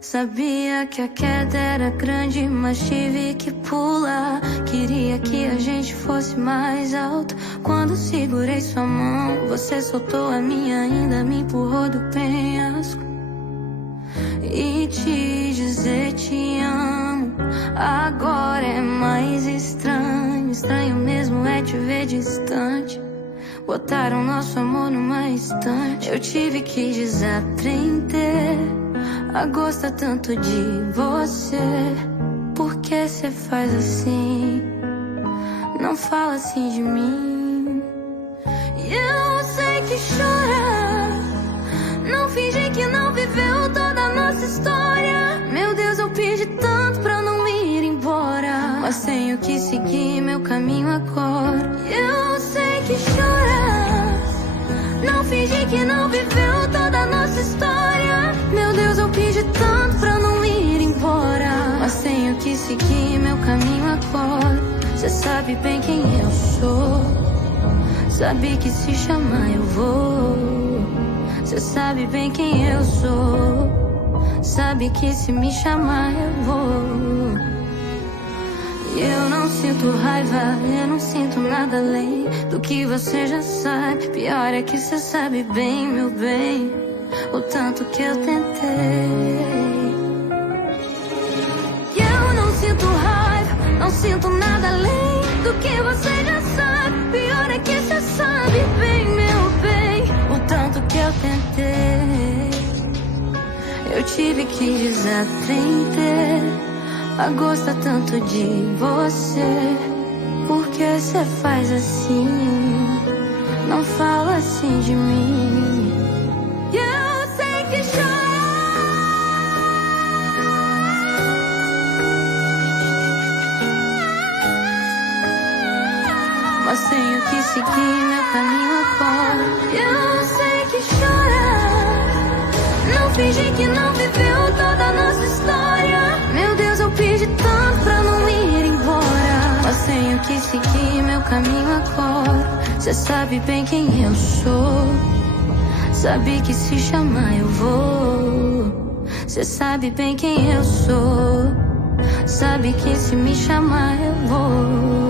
Sabia que a queda era grande, mas tive que pular. Queria que a gente fosse mais alto. Quando segurei sua mão, você soltou a minha, ainda me empurrou do penhasco. E te dizer te amo agora é mais estranho. Estranho mesmo é te ver distante. Botaram nosso amor numa estante. Eu tive que desaprender a gostar tanto de você. Por que cê faz assim? Não fala assim de mim. E eu sei que chora. Não finge que não viveu toda a nossa história. Meu Deus, eu pedi tanto pra não ir embora, mas tenho que seguir meu caminho agora. E eu sei que chora. Não finge que não viveu toda a nossa história. Meu Deus, eu pedi tanto pra não ir embora, mas tenho que seguir meu caminho agora. Cê sabe bem quem eu sou. Sabe que se chamar eu vou. Cê sabe bem quem eu sou. Sabe que se me chamar eu vou. E eu não sinto raiva, eu não sinto nada além do que você já sabe. Pior é que cê sabe bem, meu bem, o tanto que eu tentei. E eu não sinto raiva, não sinto nada além do que você já sabe. Pior é que cê sabe bem, meu bem, o tanto que eu tentei. Eu tive que desaprender a gostar tanto de você. Por que cê faz assim? Não fala assim de mim. E eu sei que chora, mas tenho que seguir meu caminho agora. E eu sei que chora. Não finge que não viveu toda a nossa história. Meu Deus, eu pedi tanto pra não ir embora, mas tenho que seguir meu caminho agora. Cê sabe bem quem eu sou. Sabe que se chamar eu vou. Cê sabe bem quem eu sou. Sabe que se me chamar eu vou.